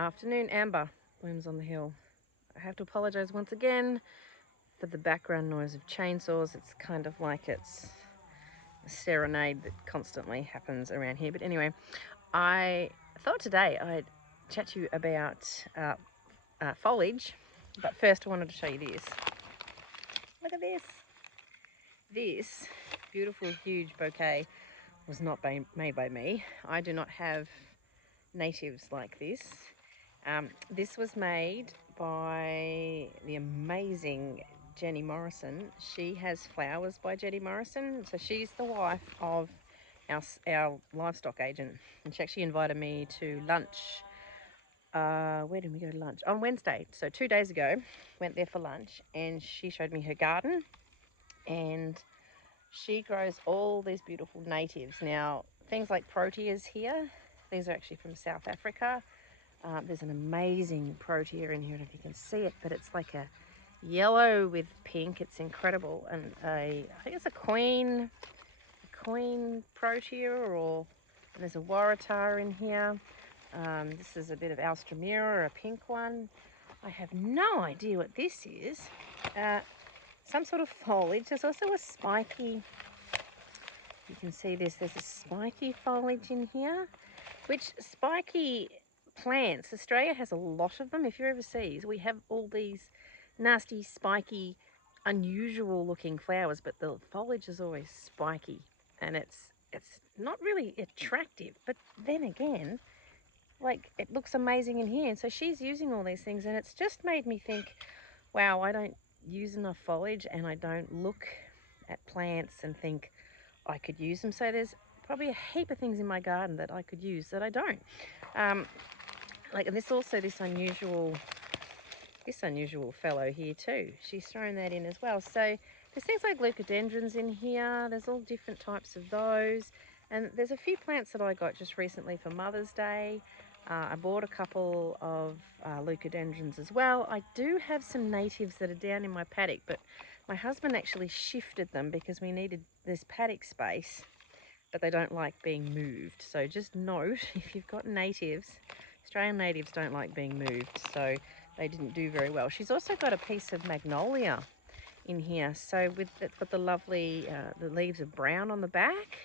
Afternoon amber blooms on the hill. I have to apologise once again for the background noise of chainsaws. It's kind of like it's a serenade that constantly happens around here. But anyway, I thought today I'd chat to you about foliage. But first I wanted to show you this. Look at this. This beautiful huge bouquet was not made by me. I do not have natives like this. This was made by the amazing Jenny Morrison. She has flowers by Jenny Morrison. So she's the wife of our livestock agent. And she actually invited me to lunch. Where did we go to lunch? On Wednesday. So 2 days ago, went there for lunch and she showed me her garden. And she grows all these beautiful natives. Now, things like proteas here. These are actually from South Africa. There's an amazing protea in here, I don't know if you can see it, but it's like a yellow with pink. It's incredible. And I think it's a queen protea, and there's a waratah in here. This is a bit of alströmera, a pink one. I have no idea what this is. Some sort of foliage. There's also a spiky, you can see there's a spiky foliage in here, which spiky plants, Australia has a lot of them. If you're overseas, we have all these nasty, spiky, unusual looking flowers, but the foliage is always spiky and it's not really attractive. But then again, like, it looks amazing in here. And so she's using all these things and it's just made me think, wow, I don't use enough foliage and I don't look at plants and think I could use them. So there's probably a heap of things in my garden that I could use that I don't. And this unusual fellow here too. She's thrown that in as well. So there's things like leucadendrons in here. There's all different types of those. And there's a few plants that I got just recently for Mother's Day. I bought a couple of leucadendrons as well. I do have some natives that are down in my paddock, but my husband actually shifted them because we needed this paddock space, but they don't like being moved. So just note, if you've got natives, Australian natives don't like being moved, so they didn't do very well. She's also got a piece of magnolia in here. So it's got the lovely, the leaves are brown on the back.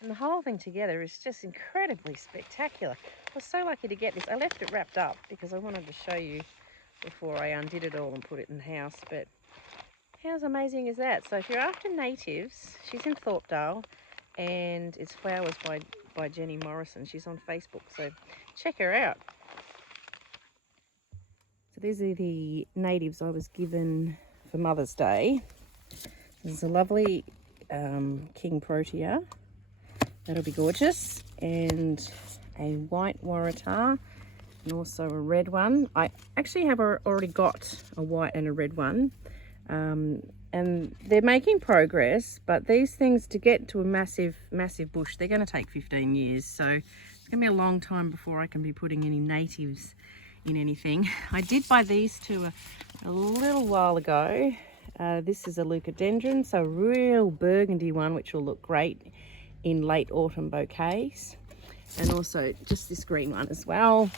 And the whole thing together is just incredibly spectacular. I was so lucky to get this. I left it wrapped up because I wanted to show you before I undid it all and put it in the house. But how amazing is that? So if you're after natives, she's in Thorpedale and it's flowers by Jenny Morrison. She's on Facebook, so check her out. So these are the natives I was given for Mother's Day. There's a lovely king protea. That'll be gorgeous. And a white waratah and also a red one. I actually have already got a white and a red one. And they're making progress, but these things, to get to a massive bush, they're going to take 15 years. So it's going to be a long time before I can be putting any natives in anything. I did buy these two a little while ago. This is a leucadendron, so a real burgundy one, which will look great in late autumn bouquets. And also just this green one as well,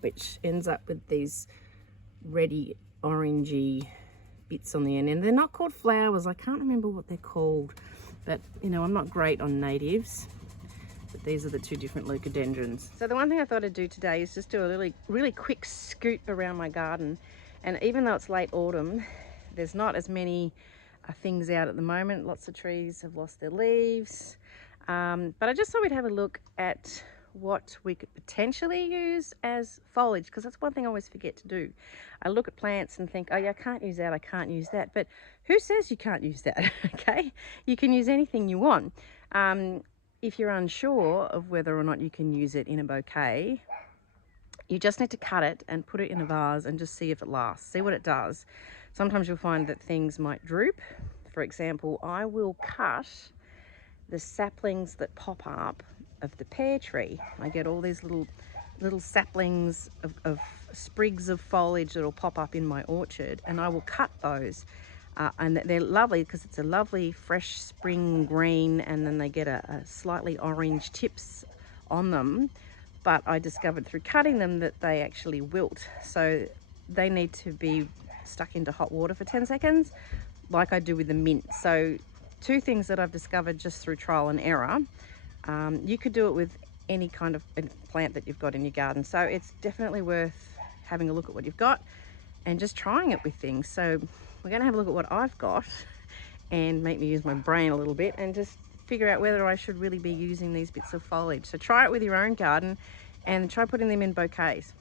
which ends up with these reddy orangey bits on the end. And they're not called flowers. I can't remember what they're called, but you know, I'm not great on natives. But these are the two different leucadendrons. So the one thing I thought I'd do today is just do a really quick scoot around my garden. And even though it's late autumn, there's not as many things out at the moment. Lots of trees have lost their leaves. But I just thought we'd have a look at what we could potentially use as foliage, because that's one thing I always forget to do. I look at plants and think, oh yeah, I can't use that, I can't use that. But who says you can't use that? Okay, you can use anything you want. If you're unsure of whether or not you can use it in a bouquet, you just need to cut it and put it in a vase and just see if it lasts, see what it does. Sometimes you'll find that things might droop. For example, I will cut the saplings that pop up of the pear tree. I get all these little saplings of sprigs of foliage that will pop up in my orchard, and I will cut those. And they're lovely because it's a lovely fresh spring green, and then they get a slightly orange tips on them. but I discovered through cutting them that they actually wilt. So they need to be stuck into hot water for 10 seconds, like I do with the mint. So two things that I've discovered just through trial and error. You could do it with any kind of plant that you've got in your garden. So it's definitely worth having a look at what you've got and just trying it with things. So we're going to have a look at what I've got and make me use my brain a little bit and just figure out whether I should really be using these bits of foliage. So try it with your own garden and try putting them in bouquets.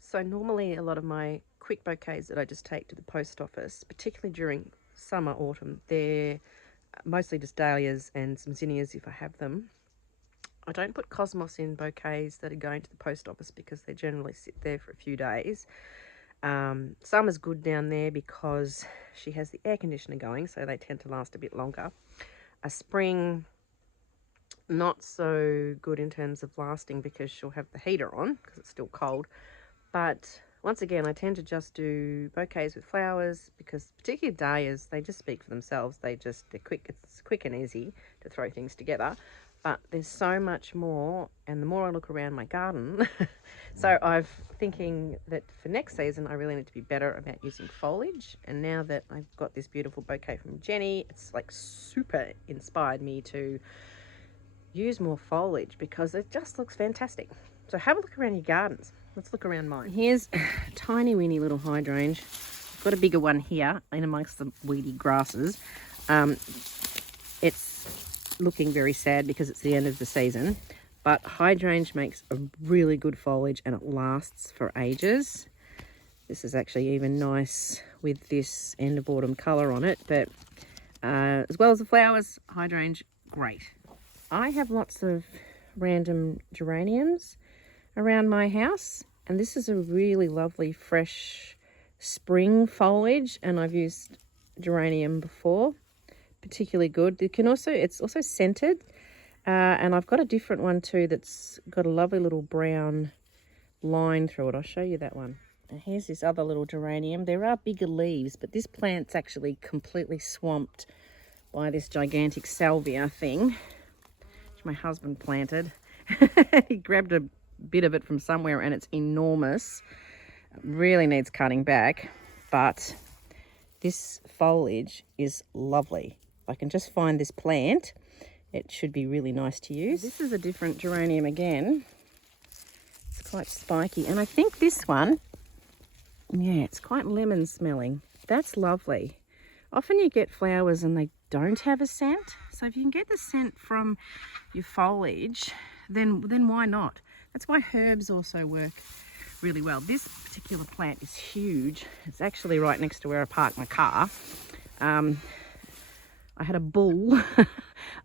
So normally a lot of my quick bouquets that I just take to the post office, particularly during summer, autumn, they're mostly just dahlias and some zinnias if I have them. I don't put cosmos in bouquets that are going to the post office because they generally sit there for a few days. Summer's good down there because she has the air conditioner going, so they tend to last a bit longer. A spring, not so good in terms of lasting because she'll have the heater on because it's still cold. But once again, I tend to just do bouquets with flowers because particularly dahlias, they just speak for themselves. They're quick. It's quick and easy to throw things together. But there's so much more, and the more I look around my garden, so I'm thinking that for next season I really need to be better about using foliage. And now that I've got this beautiful bouquet from Jenny, it's like super inspired me to use more foliage because it just looks fantastic. So have a look around your gardens. Let's look around mine. Here's a tiny weeny little hydrangea. I've got a bigger one here in amongst the weedy grasses. It's looking very sad because it's the end of the season, but hydrangea makes a really good foliage and it lasts for ages. This is actually even nice with this end of autumn colour on it, but as well as the flowers, hydrangea, great. I have lots of random geraniums around my house, and this is a really lovely fresh spring foliage, and I've used geranium before. Particularly good. It's also scented, and I've got a different one too that's got a lovely little brown line through it. I'll show you that one. And here's this other little geranium. There are bigger leaves, but this plant's actually completely swamped by this gigantic salvia thing, which my husband planted. He grabbed a bit of it from somewhere and it's enormous. It really needs cutting back, but this foliage is lovely. I can just find this plant, it should be really nice to use. This is a different geranium again. It's quite spiky, and I think this one, yeah, it's quite lemon smelling. That's lovely. Often you get flowers and they don't have a scent, so if you can get the scent from your foliage, then why not? That's why herbs also work really well. This particular plant is huge. It's actually right next to where I park my car. I had a bull,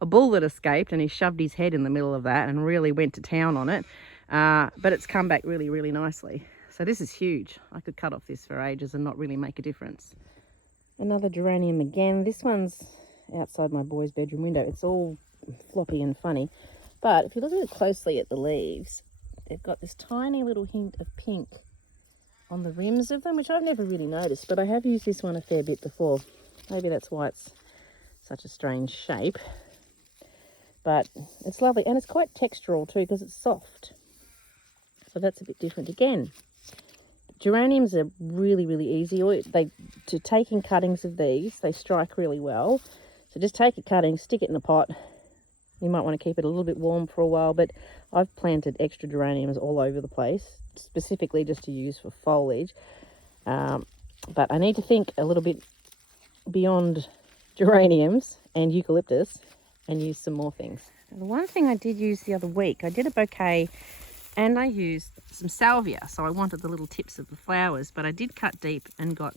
a bull that escaped, and he shoved his head in the middle of that and really went to town on it. But it's come back really, really nicely. So this is huge. I could cut off this for ages and not really make a difference. Another geranium again. This one's outside my boy's bedroom window. It's all floppy and funny. But if you look at it closely at the leaves, they've got this tiny little hint of pink on the rims of them, which I've never really noticed, but I have used this one a fair bit before. Maybe that's why it's such a strange shape, but it's lovely, and it's quite textural too because it's soft, so that's a bit different. Again, geraniums are really, really easy. To take in cuttings of these, they strike really well. So just take a cutting, stick it in a pot. You might want to keep it a little bit warm for a while, but I've planted extra geraniums all over the place, specifically just to use for foliage. But I need to think a little bit beyond geraniums and eucalyptus and use some more things. Now, the one thing I did use the other week, I did a bouquet and I used some salvia. So I wanted the little tips of the flowers, but I did cut deep and got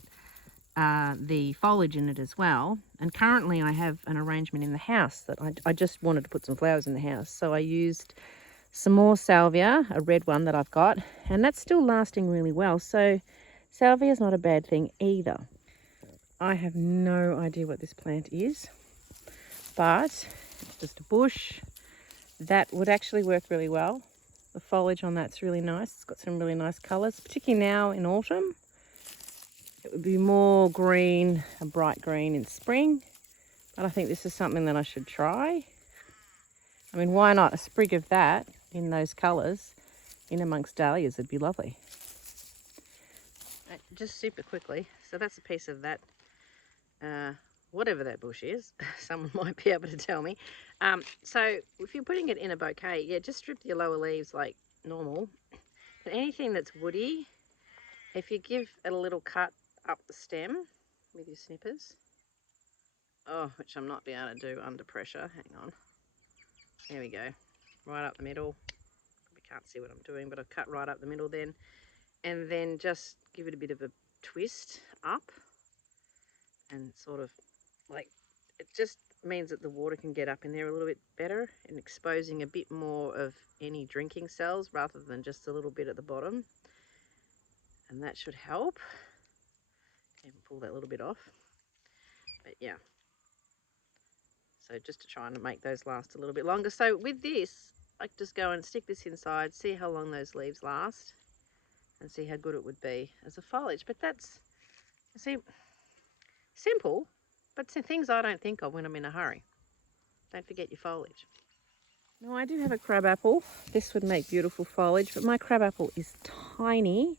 the foliage in it as well. And currently I have an arrangement in the house that I just wanted to put some flowers in the house. So I used some more salvia, a red one that I've got, and that's still lasting really well. So salvia is not a bad thing either. I have no idea what this plant is, but it's just a bush. That would actually work really well. The foliage on that's really nice. It's got some really nice colours, particularly now in autumn. It would be more green, a bright green in spring, but I think this is something that I should try. I mean, why not a sprig of that in those colours in amongst dahlias would be lovely. Just super quickly, so that's a piece of that, whatever that bush is. Someone might be able to tell me. So if you're putting it in a bouquet, yeah, just strip your lower leaves like normal. But anything that's woody, if you give it a little cut up the stem with your snippers, which I'm not being able to do under pressure. Hang on. There we go. Right up the middle. Probably can't see what I'm doing, but I've cut right up the middle then. And then just give it a bit of a twist up, and sort of like, it just means that the water can get up in there a little bit better and exposing a bit more of any drinking cells rather than just a little bit at the bottom. And that should help. Even pull that little bit off. But yeah. So just to try and make those last a little bit longer. So with this, I just go and stick this inside, see how long those leaves last, and see how good it would be as a foliage. But that's, see, simple, but things I don't think of when I'm in a hurry. Don't forget your foliage. Now I do have a crabapple. This would make beautiful foliage, but my crabapple is tiny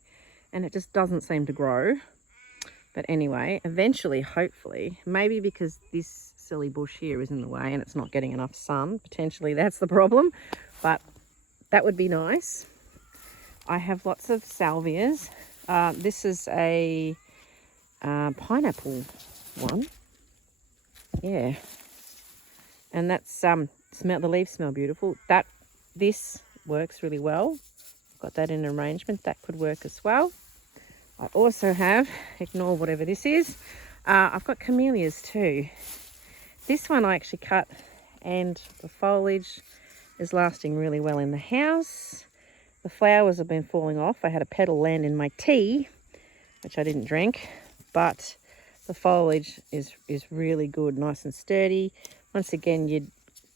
and it just doesn't seem to grow. But anyway, eventually, hopefully, maybe because this silly bush here is in the way and it's not getting enough sun, potentially that's the problem, but that would be nice. I have lots of salvias. This is a pineapple one. Yeah. And that's the leaves smell beautiful. This works really well. Got that in arrangement. That could work as well. I also have, ignore whatever this is, I've got camellias too. This one I actually cut, and the foliage is lasting really well in the house. The flowers have been falling off. I had a petal land in my tea, which I didn't drink, but the foliage is really good, nice and sturdy. Once again, you'd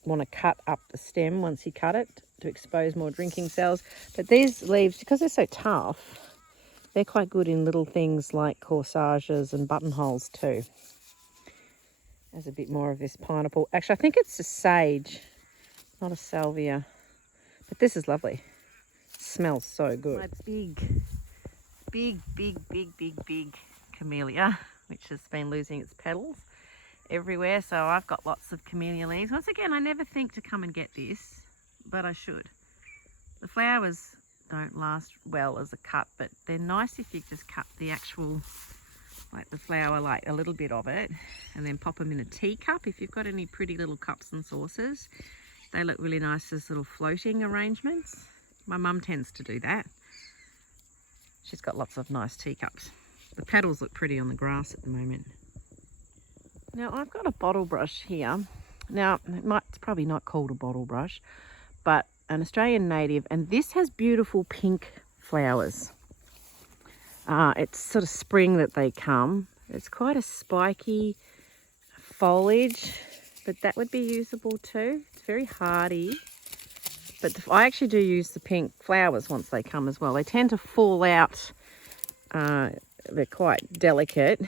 want to cut up the stem once you cut it to expose more drinking cells. But these leaves, because they're so tough, they're quite good in little things like corsages and buttonholes too. There's a bit more of this pineapple. Actually, I think it's a sage, not a salvia. But this is lovely. It smells so good. My big camellia, which has been losing its petals everywhere. So I've got lots of camellia leaves. Once again, I never think to come and get this, but I should. The flowers don't last well as a cut, but they're nice if you just cut the actual, like the flower, like a little bit of it, and then pop them in a teacup. If you've got any pretty little cups and saucers, they look really nice as little floating arrangements. My mum tends to do that. She's got lots of nice teacups. The petals look pretty on the grass at the moment. Now I've got a bottle brush here. Now it's probably not called a bottle brush, but an Australian native, and this has beautiful pink flowers. It's sort of spring that they come. It's quite a spiky foliage, but that would be usable too. It's very hardy, but I actually do use the pink flowers once they come as well. They tend to fall out. They're quite delicate,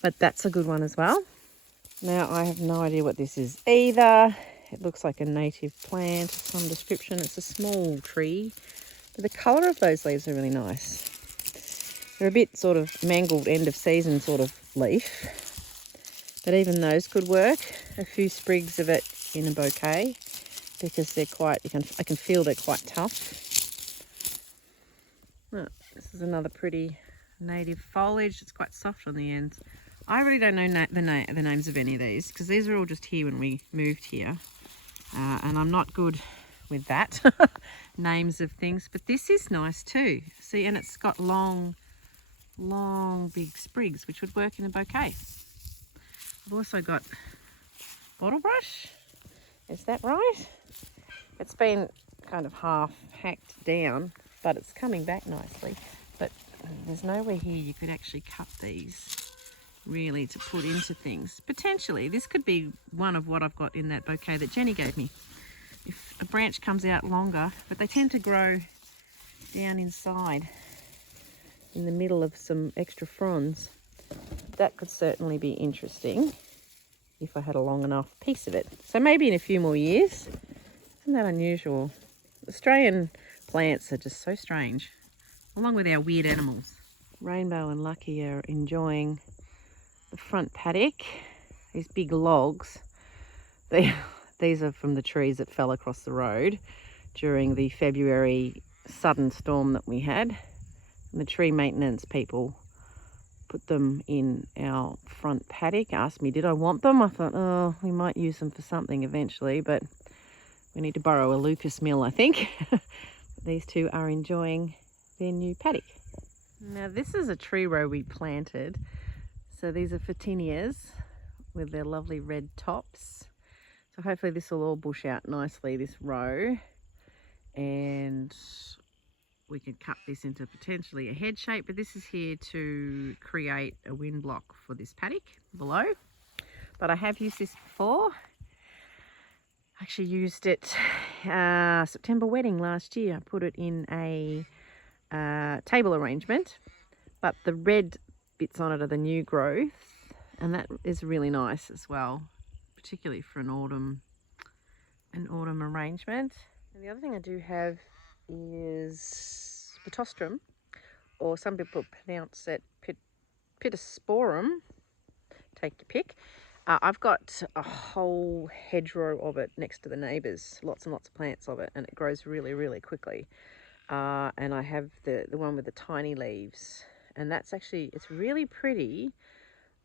but that's a good one as well. Now I have no idea what this is either. It looks like a native plant of some description. It's a small tree, but the colour of those leaves are really nice. They're a bit sort of mangled end of season sort of leaf, but even those could work. A few sprigs of it in a bouquet, because they're quite, I can feel they're quite tough. Oh, this is another pretty native foliage. It's quite soft on the ends. I really don't know the names of any of these, because these are all just here when we moved here. And I'm not good with that, names of things. But this is nice too. See, and it's got long big sprigs, which would work in a bouquet. I've also got bottle brush. Is that right? It's been kind of half hacked down, but it's coming back nicely. But there's nowhere here you could actually cut these really to put into things. Potentially this could be one of what I've got in that bouquet that Jenny gave me. If a branch comes out longer, but they tend to grow down inside in the middle of some extra fronds. That could certainly be interesting if I had a long enough piece of it. So maybe in a few more years. Isn't that unusual? Australian plants are just so strange, along with our weird animals. Rainbow and Lucky are enjoying the front paddock. These big logs, these are from the trees that fell across the road during the February sudden storm that we had. And the tree maintenance people put them in our front paddock, asked me did I want them. I thought, oh, we might use them for something eventually, but we need to borrow a Lucas mill, I think. These two are enjoying their new paddock. Now this is a tree row we planted. So these are photinias with their lovely red tops. So hopefully this will all bush out nicely, this row. And we could cut this into potentially a head shape, but this is here to create a wind block for this paddock below. But I have used this before. I actually used it September wedding last year. I put it in a table arrangement, but the red bits on it are the new growth, and that is really nice as well, particularly for an autumn arrangement. And the other thing I do have is Pitostrum, or some people pronounce it Pittosporum. Take your pick. I've got a whole hedgerow of it next to the neighbours, lots and lots of plants of it, and it grows really, really quickly. And I have the one with the tiny leaves, and that's actually, it's really pretty,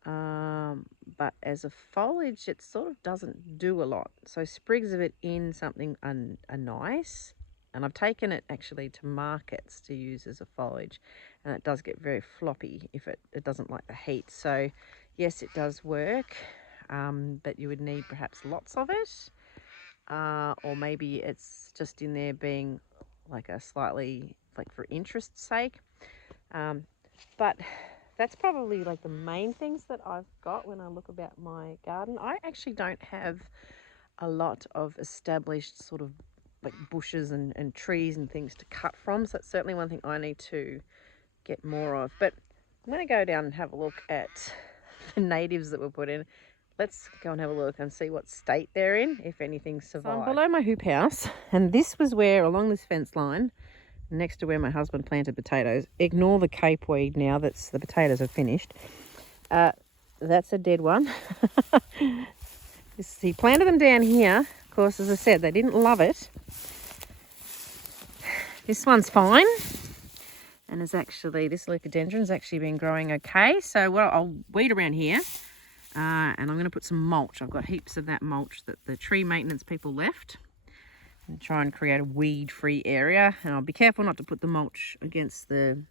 but as a foliage it sort of doesn't do a lot. So sprigs of it in something are nice, and I've taken it actually to markets to use as a foliage, and it does get very floppy if it doesn't like the heat. So yes, it does work, but you would need perhaps lots of it, or maybe it's just in there being like a slightly, like for interest's sake. But that's probably like the main things that I've got when I look about my garden. I actually don't have a lot of established sort of like bushes and trees and things to cut from, so that's certainly one thing I need to get more of. But I'm going to go down and have a look at the natives that were put in. Let's go and have a look and see what state they're in, if anything survived. So I'm below my hoop house, and this was where, along this fence line, next to where my husband planted potatoes. Ignore the cape weed now, that's the potatoes are finished. That's a dead one. He planted them down here. Of course, as I said, they didn't love it. This one's fine, and is actually, this leucadendron's actually been growing okay. So well, I'll weed around here, and I'm going to put some mulch. I've got heaps of that mulch that the tree maintenance people left, and try and create a weed-free area. And I'll be careful not to put the mulch against the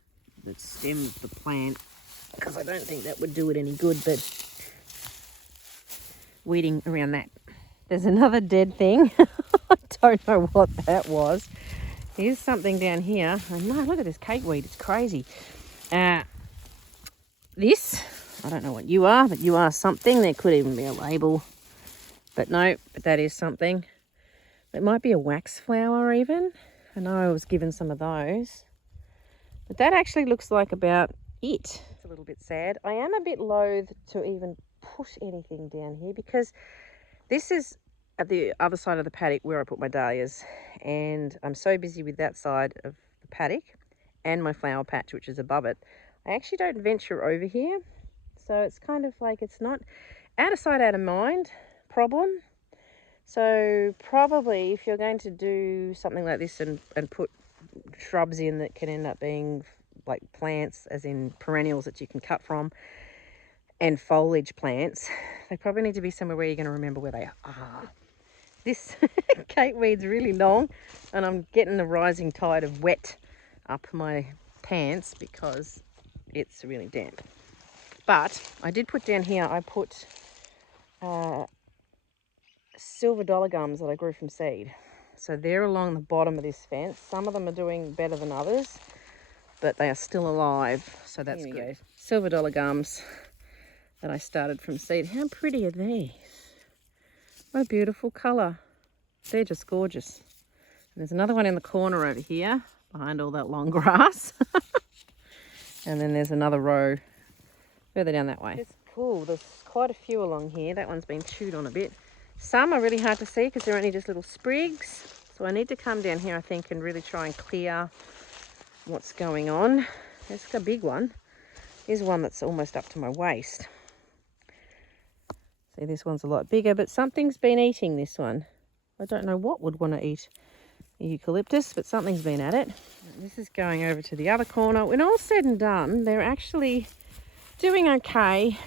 stem of the plant, because I don't think that would do it any good, but weeding around that. There's another dead thing. I don't know what that was. Here's something down here. Oh no, look at this cakeweed, it's crazy. This, I don't know what you are, but you are something. There could even be a label, but no, but that is something. It might be a wax flower even. I know I was given some of those, but that actually looks like about it. It's a little bit sad. I am a bit loath to even put anything down here, because this is at the other side of the paddock where I put my dahlias, and I'm so busy with that side of the paddock and my flower patch, which is above it. I actually don't venture over here, so it's kind of like, it's not out of sight, out of mind problem. So probably if you're going to do something like this and put shrubs in that can end up being like plants, as in perennials that you can cut from, and foliage plants, they probably need to be somewhere where you're going to remember where they are. This cakeweed's really long, and I'm getting a rising tide of wet up my pants because it's really damp. But I did put down here, I put silver dollar gums that I grew from seed. So they're along the bottom of this fence. Some of them are doing better than others, but they are still alive, so that's good. Go. Silver dollar gums that I started from seed. How pretty are these? What a beautiful colour. They're just gorgeous. And there's another one in the corner over here behind all that long grass. And then there's another row further down that way. It's cool. There's quite a few along here. That one's been chewed on a bit. Some are really hard to see because they're only just little sprigs. So I need to come down here, I think, and really try and clear what's going on. It's a big one. Here's one that's almost up to my waist. See, this one's a lot bigger, but something's been eating this one. I don't know what would want to eat eucalyptus, but something's been at it. This is going over to the other corner. When all's said and done, they're actually doing okay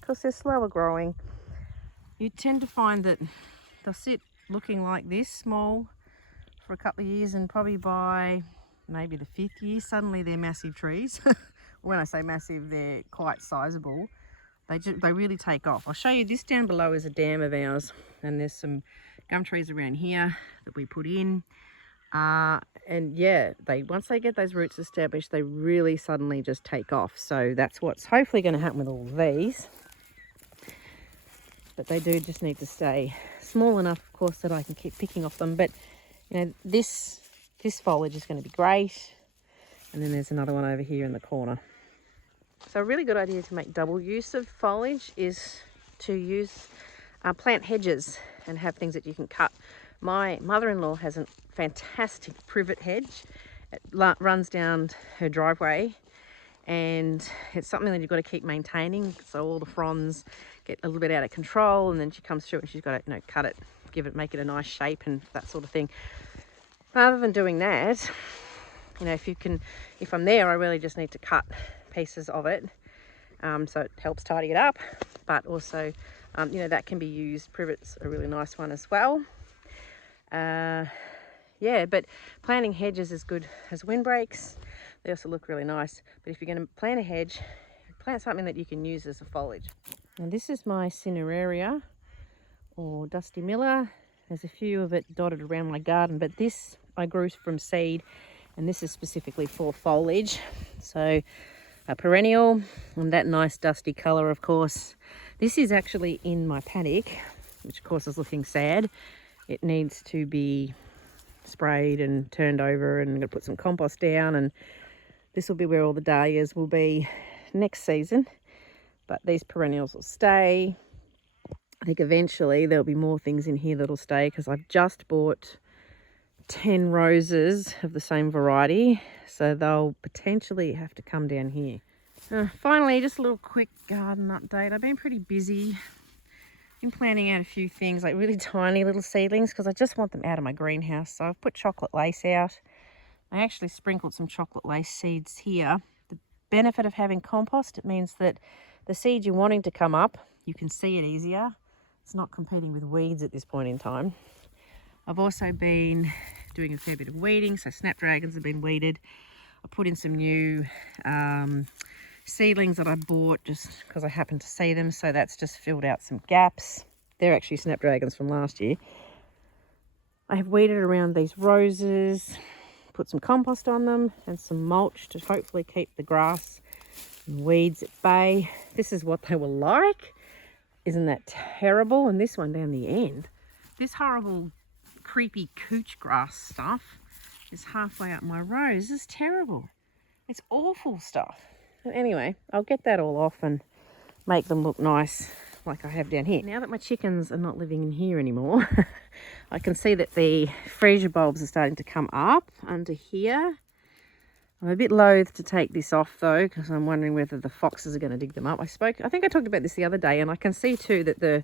because they're slower growing. You tend to find that they'll sit looking like this, small, for a couple of years, and probably by maybe the 5th year, suddenly they're massive trees. When I say massive, they're quite sizable. They really take off. I'll show you, this down below is a dam of ours, and there's some gum trees around here that we put in. And yeah, once they get those roots established, they really suddenly just take off. So that's what's hopefully going to happen with all of these. But they do just need to stay small enough, of course, that I can keep picking off them. But you know, this foliage is going to be great. And then there's another one over here in the corner. So a really good idea to make double use of foliage is to use plant hedges and have things that you can cut. My mother-in-law has a fantastic privet hedge. It runs down her driveway, and it's something that you've got to keep maintaining, so all the fronds get a little bit out of control, and then she comes through and she's got to, cut it, make it a nice shape and that sort of thing. Rather than doing that, if I'm there, I really just need to cut pieces of it, so it helps tidy it up. But also, that can be used. Privet's a really nice one as well. Yeah, but planting hedges is good as windbreaks. They also look really nice. But if you're going to plant a hedge, plant something that you can use as a foliage. And this is my Cineraria, or Dusty Miller. There's a few of it dotted around my garden, but this I grew from seed, and this is specifically for foliage. So a perennial, and that nice dusty colour, of course. This is actually in my paddock, which of course is looking sad. It needs to be sprayed and turned over, and I'm going to put some compost down, and this will be where all the dahlias will be next season. But these perennials will stay. I think eventually there'll be more things in here that'll stay, because I've just bought 10 roses of the same variety, so they'll potentially have to come down here. Finally, just a little quick garden update. I've been pretty busy. Been planting out a few things, like really tiny little seedlings, because I just want them out of my greenhouse. So I've put chocolate lace out. I actually sprinkled some chocolate lace seeds here. The benefit of having compost, it means that the seed you're wanting to come up, you can see it easier. It's not competing with weeds at this point in time. I've also been doing a fair bit of weeding, so snapdragons have been weeded. I put in some new seedlings that I bought just because I happened to see them, so that's just filled out some gaps. They're actually snapdragons from last year. I have weeded around these roses, put some compost on them and some mulch to hopefully keep the grass and weeds at bay. This is what they were like. Isn't that terrible? And this one down the end, this horrible creepy couch grass stuff is halfway up my rose. This is terrible. It's awful stuff. But anyway, I'll get that all off and make them look nice like I have down here. Now that my chickens are not living in here anymore, I can see that the freesia bulbs are starting to come up under here. I'm a bit loath to take this off though, because I'm wondering whether the foxes are going to dig them up. I think I talked about this the other day, and I can see too that the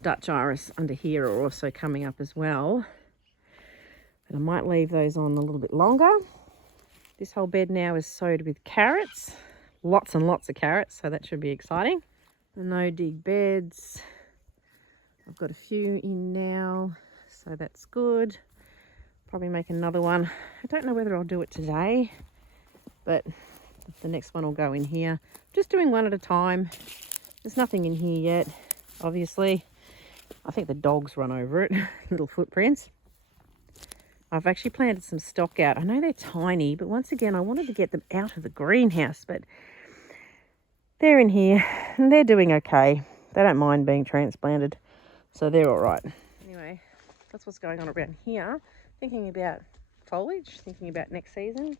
Dutch iris under here are also coming up as well. But I might leave those on a little bit longer. This whole bed now is sowed with carrots. Lots and lots of carrots, so that should be exciting. The no dig beds, I've got a few in now, so that's good. Probably make another one. I don't know whether I'll do it today, but the next one will go in here. Just doing one at a time. There's nothing in here yet, obviously. I think the dogs run over it, little footprints. I've actually planted some stock out. I know they're tiny, but once again, I wanted to get them out of the greenhouse, but they're in here and they're doing okay. They don't mind being transplanted, so they're all right. Anyway, that's what's going on around here. Thinking about foliage, thinking about next season,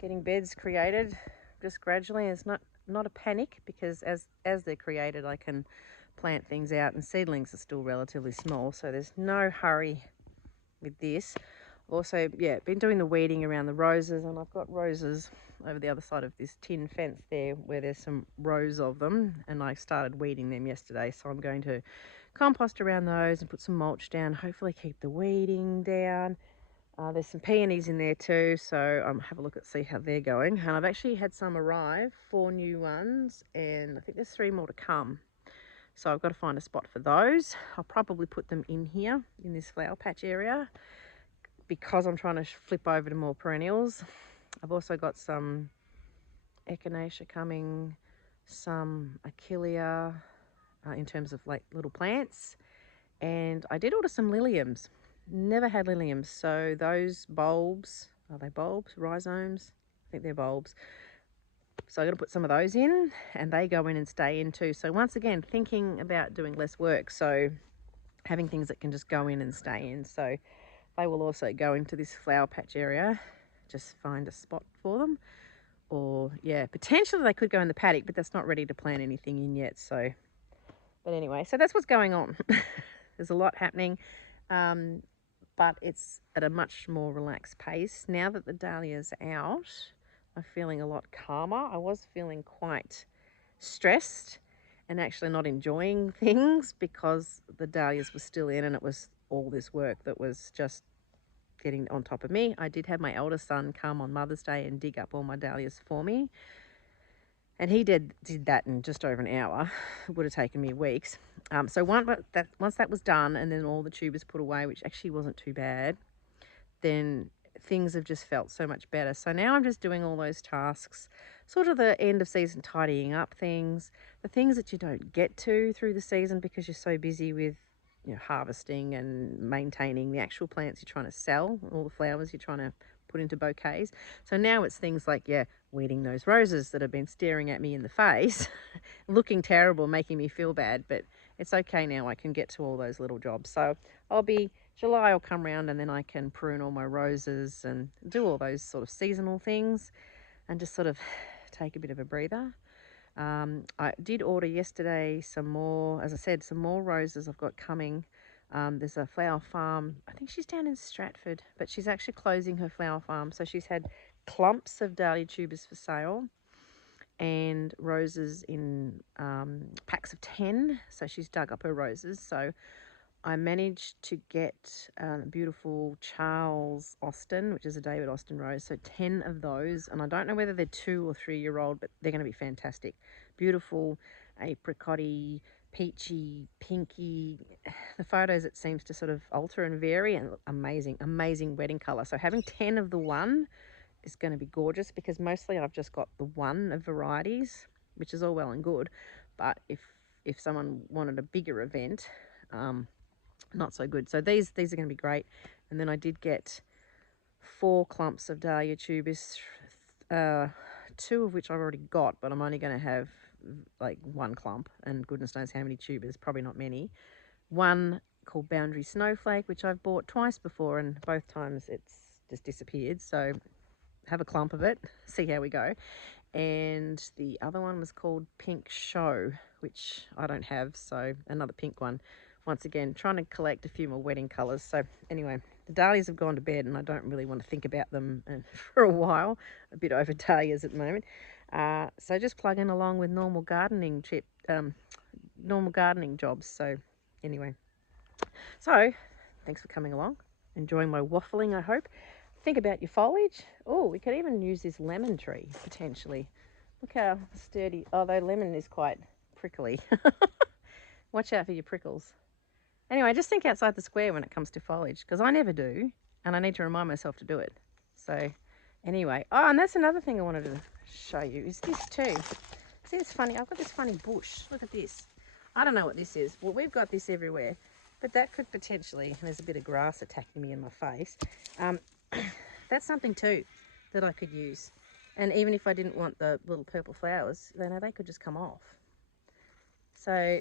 getting beds created just gradually. It's not a panic, because as they're created, I can plant things out, and seedlings are still relatively small, so there's no hurry with this. also, yeah, been doing the weeding around the roses, and I've got roses over the other side of this tin fence there where there's some rows of them, and I started weeding them yesterday, so I'm going to compost around those and put some mulch down, hopefully keep the weeding down. There's some peonies in there too, so have a look at see how they're going. And I've actually had some arrive, 4 new ones, and I think there's 3 more to come. So I've got to find a spot for those. I'll probably put them in here in this flower patch area because I'm trying to flip over to more perennials. I've also got some echinacea coming, some achillea in terms of like little plants, and I did order some liliums. Never had liliums, so those bulbs, are they bulbs, rhizomes? I think they're bulbs. So I'm going to put some of those in, and they go in and stay in too. So once again, thinking about doing less work, so having things that can just go in and stay in. So they will also go into this flower patch area. Just find a spot for them, or yeah, potentially they could go in the paddock, but that's not ready to plant anything in yet. So, but anyway, so that's what's going on. There's a lot happening, but it's at a much more relaxed pace. Now that the dahlia's out, I'm feeling a lot calmer. I was feeling quite stressed and actually not enjoying things because the dahlias were still in, and it was all this work that was just getting on top of me. I did have my eldest son come on Mother's Day and dig up all my dahlias for me, and he did that in just over an hour. It would have taken me weeks. So once that was done, and then all the tubers put away, which actually wasn't too bad, then things have just felt so much better. So now I'm just doing all those tasks, sort of the end of season tidying up things, the things that you don't get to through the season because you're so busy with harvesting and maintaining the actual plants you're trying to sell, all the flowers you're trying to put into bouquets. So now it's things like, weeding those roses that have been staring at me in the face, looking terrible, making me feel bad, but it's okay now. I can get to all those little jobs. So July will come round, and then I can prune all my roses and do all those sort of seasonal things and just sort of take a bit of a breather. I did order yesterday some more, as I said, some more roses I've got coming. There's a flower farm, I think she's down in Stratford, but she's actually closing her flower farm. So she's had clumps of dahlia tubers for sale and roses in packs of 10. So she's dug up her roses. So I managed to get beautiful Charles Austin, which is a David Austin rose. So 10 of those. And I don't know whether they're 2 or 3 year old, but they're going to be fantastic. Beautiful, apricot-y, peachy, pinky. The photos, it seems to sort of alter and vary, and amazing, amazing wedding colour. So having 10 of the one is going to be gorgeous, because mostly I've just got the one of varieties, which is all well and good. But if someone wanted a bigger event, not so good. So these are going to be great. And then I did get 4 clumps of dahlia tubers, 2 of which I've already got, but I'm only going to have like 1 clump, and goodness knows how many tubers, probably not many. One called Boundary Snowflake, which I've bought twice before, and both times it's just disappeared. So have a clump of it, see how we go. And the other one was called Pink Show, which I don't have, so another pink one. Once again, trying to collect a few more wedding colours. So anyway, the dahlias have gone to bed, and I don't really want to think about them for a while. A bit over dahlias at the moment. So just plugging along with normal gardening jobs. So anyway, so thanks for coming along. Enjoying my waffling, I hope. Think about your foliage. Oh, we could even use this lemon tree, potentially. Look how sturdy. Although lemon is quite prickly. Watch out for your prickles. Anyway, just think outside the square when it comes to foliage, because I never do, and I need to remind myself to do it. So anyway, and that's another thing I wanted to show you, is this too. See this funny, I've got this funny bush. Look at this. I don't know what this is. Well, we've got this everywhere, but that could potentially, and there's a bit of grass attacking me in my face. That's something too that I could use. And even if I didn't want the little purple flowers, then they could just come off. So,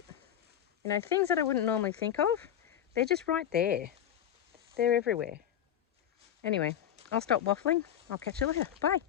things that I wouldn't normally think of, they're just right there. They're everywhere. Anyway, I'll stop waffling. I'll catch you later. Bye.